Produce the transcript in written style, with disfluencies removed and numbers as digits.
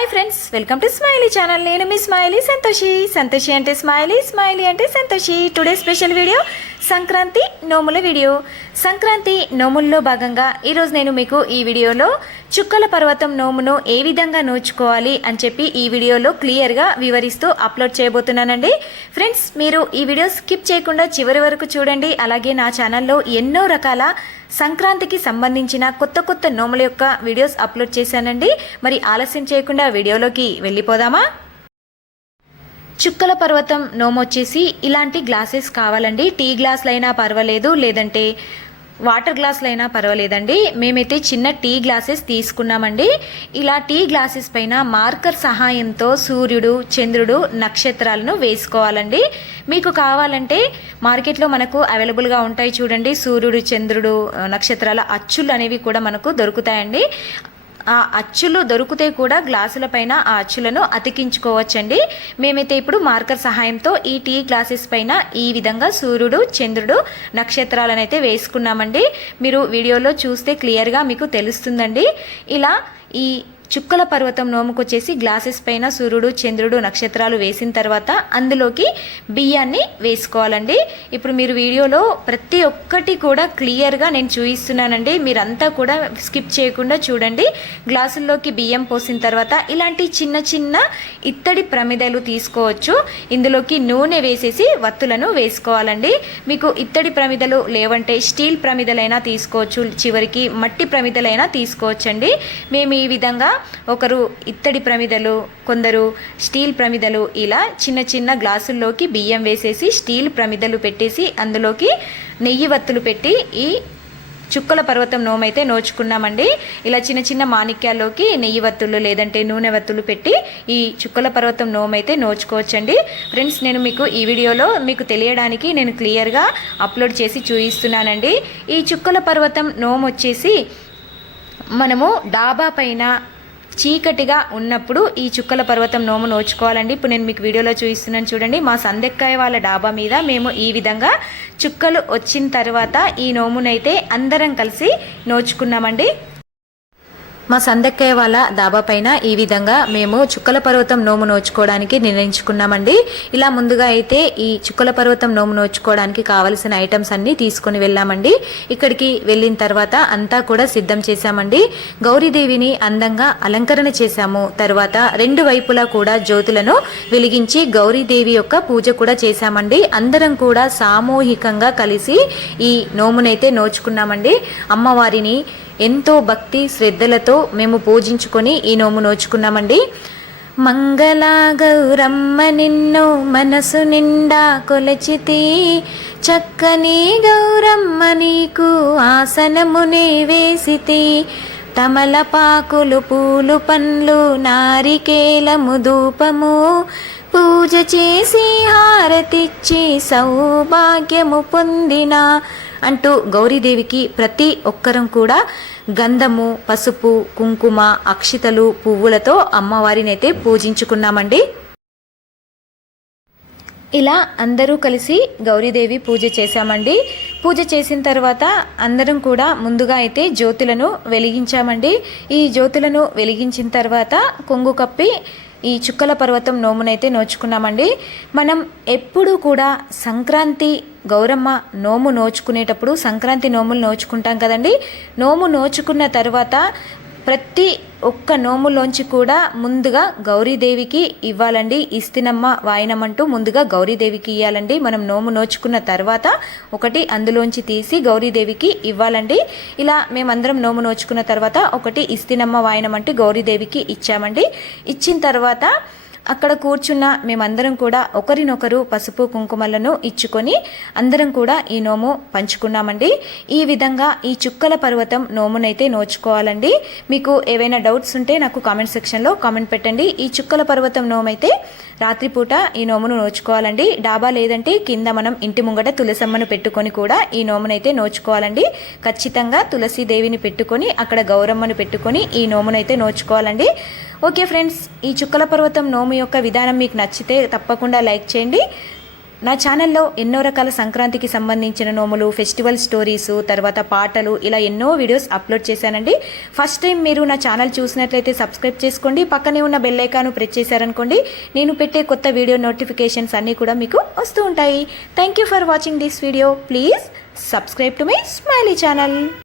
Hi friends, welcome to smiley channel. నేను మీ smiley Santoshi. Santoshi అంటే స్మైలీ, స్మైలీ అంటే Santoshi. Today special video Sankranti నోముల వీడియో. సంక్రాంతి నోముల్లో భాగంగా ఈరోజు నేను మీకు ఈ వీడియోలో చుక్కల పర్వతం నోమును ఏ విధంగా నోచుకోవాలి అని చెప్పి ఈ వీడియోలో క్లియర్గా వివరిస్తూ అప్లోడ్ చేయబోతున్నానండి. ఫ్రెండ్స్, మీరు ఈ వీడియో స్కిప్ చేయకుండా చివరి వరకు చూడండి. అలాగే నా ఛానల్లో ఎన్నో రకాల సంక్రాంతికి సంబంధించిన కొత్త నోముల యొక్క వీడియోస్ అప్లోడ్ చేశానండి. మరి ఆలస్యం చేయకుండా వీడియోలోకి వెళ్ళిపోదామా? చుక్కల పర్వతం నోము వచ్చేసి ఇలాంటి గ్లాసెస్ కావాలండి. టీ గ్లాసులైనా పర్వాలేదు, లేదంటే వాటర్ గ్లాసులైనా పర్వాలేదండి. మేమైతే చిన్న టీ గ్లాసెస్ తీసుకున్నామండి. ఇలా టీ గ్లాసెస్ పైన మార్కర్ సహాయంతో సూర్యుడు, చంద్రుడు, నక్షత్రాలను వేసుకోవాలండి. మీకు కావాలంటే మార్కెట్లో మనకు అవైలబుల్గా ఉంటాయి చూడండి, సూర్యుడు, చంద్రుడు, నక్షత్రాల అచ్చులు అనేవి కూడా మనకు దొరుకుతాయండి. ఆ అచ్చులు దొరికితే కూడా గ్లాసుల పైన ఆ అచ్చులను అతికించుకోవచ్చండి. మేమైతే ఇప్పుడు మార్కర్ సహాయంతో ఈ టీ గ్లాసెస్ పైన ఈ విధంగా సూర్యుడు, చంద్రుడు, నక్షత్రాలను అయితే వేసుకున్నామండి. మీరు వీడియోలో చూస్తే క్లియర్గా మీకు తెలుస్తుందండి. ఇలా ఈ చుక్కల పర్వతం నోముకొచ్చేసి గ్లాసెస్ పైన సూర్యుడు, చంద్రుడు, నక్షత్రాలు వేసిన తర్వాత అందులోకి బియ్యాన్ని వేసుకోవాలండి. ఇప్పుడు మీరు వీడియోలో ప్రతి ఒక్కటి కూడా క్లియర్గా నేను చూపిస్తున్నానండి. మీరంతా కూడా స్కిప్ చేయకుండా చూడండి. గ్లాసుల్లోకి బియ్యం పోసిన తర్వాత ఇలాంటి చిన్న ఇత్తడి ప్రమిదలు తీసుకోవచ్చు. ఇందులోకి నూనె వేసేసి వత్తులను వేసుకోవాలండి. మీకు ఇత్తడి ప్రమిదలు లేవంటే స్టీల్ ప్రమిదలైనా తీసుకోవచ్చు, చివరికి మట్టి ప్రమిదలైనా తీసుకోవచ్చండి. మేము ఈ విధంగా ఒకరు ఇత్తడి ప్రమిదలు, కొందరు స్టీల్ ప్రమిదలు, ఇలా చిన్న గ్లాసుల్లోకి బియ్యం వేసేసి స్టీల్ ప్రమిదలు పెట్టేసి అందులోకి నెయ్యి వత్తులు పెట్టి ఈ చుక్కల పర్వతం నోమైతే నోచుకున్నామండి. ఇలా చిన్న మాణిక్యాల్లోకి నెయ్యి వత్తులు లేదంటే నూనె వత్తులు పెట్టి ఈ చుక్కల పర్వతం నోమైతే నోచుకోవచ్చండి. ఫ్రెండ్స్, నేను మీకు ఈ వీడియోలో మీకు తెలియడానికి నేను క్లియర్గా అప్లోడ్ చేసి చూపిస్తున్నానండి. ఈ చుక్కల పర్వతం నోము వచ్చేసి మనము డాబా పైన చీకటిగా ఉన్నప్పుడు ఈ చుక్కల పర్వతం నోము నోచుకోవాలండి. ఇప్పుడు నేను మీకు వీడియోలో చూపిస్తున్నాను చూడండి. మా సందెక్కాయ వాళ్ళ డాబా మీద మేము ఈ విధంగా చుక్కలు వచ్చిన తర్వాత ఈ నోమునైతే అందరం కలిసి నోచుకున్నామండి. మా సందక్కయ్య వాళ్ళ దాబా పైన ఈ విధంగా మేము చుక్కల పర్వతం నోము నోచుకోవడానికి నిర్ణయించుకున్నామండి. ఇలా ముందుగా అయితే ఈ చుక్కల పర్వతం నోము నోచుకోవడానికి కావలసిన ఐటమ్స్ అన్ని తీసుకొని వెళ్ళామండి. ఇక్కడికి వెళ్ళిన తర్వాత అంతా కూడా సిద్ధం చేశామండి. గౌరీదేవిని అందంగా అలంకరణ చేశాము. తర్వాత రెండు వైపులా కూడా జ్యోతులను వెలిగించి గౌరీదేవి యొక్క పూజ కూడా చేశామండి. అందరం కూడా సామూహికంగా కలిసి ఈ నోమునైతే నోచుకున్నామండి. అమ్మవారిని ఎంతో భక్తి శ్రద్ధలతో మేము పూజించుకొని ఈ నోము నోచుకున్నామండి. మంగళ గౌరమ్మ నిన్ను మనసు నిండా కొలచితి, చక్కని గౌరమ్మ నీకు ఆసనమునే వేసితి, తమలపాకులు పూలు పండ్లు నారికేలము ధూపము పూజ చేసి హారతిచ్చి సౌభాగ్యము పొందిన అంటూ గౌరీదేవికి ప్రతి ఒక్కరం కూడా గంధము, పసుపు, కుంకుమ, అక్షితలు, పువ్వులతో అమ్మవారిని అయితే పూజించుకున్నామండి. ఇలా అందరూ కలిసి గౌరీదేవి పూజ చేశామండి. పూజ చేసిన తర్వాత అందరం కూడా ముందుగా అయితే జ్యోతులను వెలిగించామండి. ఈ జ్యోతులను వెలిగించిన తర్వాత కొంగు కప్పి ఈ చుక్కల పర్వతం నోమునైతే నోచుకున్నామండి. మనం ఎప్పుడూ కూడా సంక్రాంతి గౌరమ్మ నోము నోచుకునేటప్పుడు సంక్రాంతి నోములు నోచుకుంటాం కదండి. నోము నోచుకున్న తర్వాత ప్రతి ఒక్క నోములోంచి కూడా ముందుగా గౌరీదేవికి ఇవ్వాలండి. ఇస్తినమ్మ వాయినమంటూ ముందుగా గౌరీదేవికి ఇవ్వాలండి. మనం నోము నోచుకున్న తర్వాత ఒకటి అందులోంచి తీసి గౌరీదేవికి ఇవ్వాలండి. ఇలా మేమందరం నోము నోచుకున్న తర్వాత ఒకటి ఇస్తినమ్మ వాయినమంటూ గౌరీదేవికి ఇచ్చామండి. ఇచ్చిన తర్వాత అక్కడ కూర్చున్న మేమందరం కూడా ఒకరినొకరు పసుపు కుంకుమలను ఇచ్చుకొని అందరం కూడా ఈ నోము పంచుకున్నామండి. ఈ విధంగా ఈ చుక్కల పర్వతం నోమునైతే నోచుకోవాలండి. మీకు ఏవైనా డౌట్స్ ఉంటే నాకు కామెంట్ సెక్షన్లో కామెంట్ పెట్టండి. ఈ చుక్కల పర్వతం నోమైతే రాత్రిపూట ఈ నోమును నోచుకోవాలండి. డాబా లేదంటే కింద మనం ఇంటి ముంగట తులసమ్మను పెట్టుకొని కూడా ఈ నోమునైతే నోచుకోవాలండి. ఖచ్చితంగా తులసీదేవిని పెట్టుకొని అక్కడ గౌరమ్మను పెట్టుకొని ఈ నోమునైతే నోచుకోవాలండి. ఓకే ఫ్రెండ్స్, ఈ చుక్కల పర్వతం నోము యొక్క విధానం మీకు నచ్చితే తప్పకుండా లైక్ చేయండి. నా ఛానల్లో ఎన్నో రకాల సంక్రాంతికి సంబంధించిన నోములు, ఫెస్టివల్ స్టోరీస్, తర్వాత పాటలు, ఇలా ఎన్నో వీడియోస్ అప్లోడ్ చేశానండి. ఫస్ట్ టైం మీరు నా ఛానల్ చూసినట్లయితే సబ్స్క్రైబ్ చేసుకోండి. పక్కనే ఉన్న బెల్ ఐకాన్ ప్రెస్ చేశారనుకోండి, నేను పెట్టే కొత్త వీడియో నోటిఫికేషన్స్ అన్నీ కూడా మీకు వస్తూ ఉంటాయి. Thank you for watching this video. Please subscribe to my smiley channel.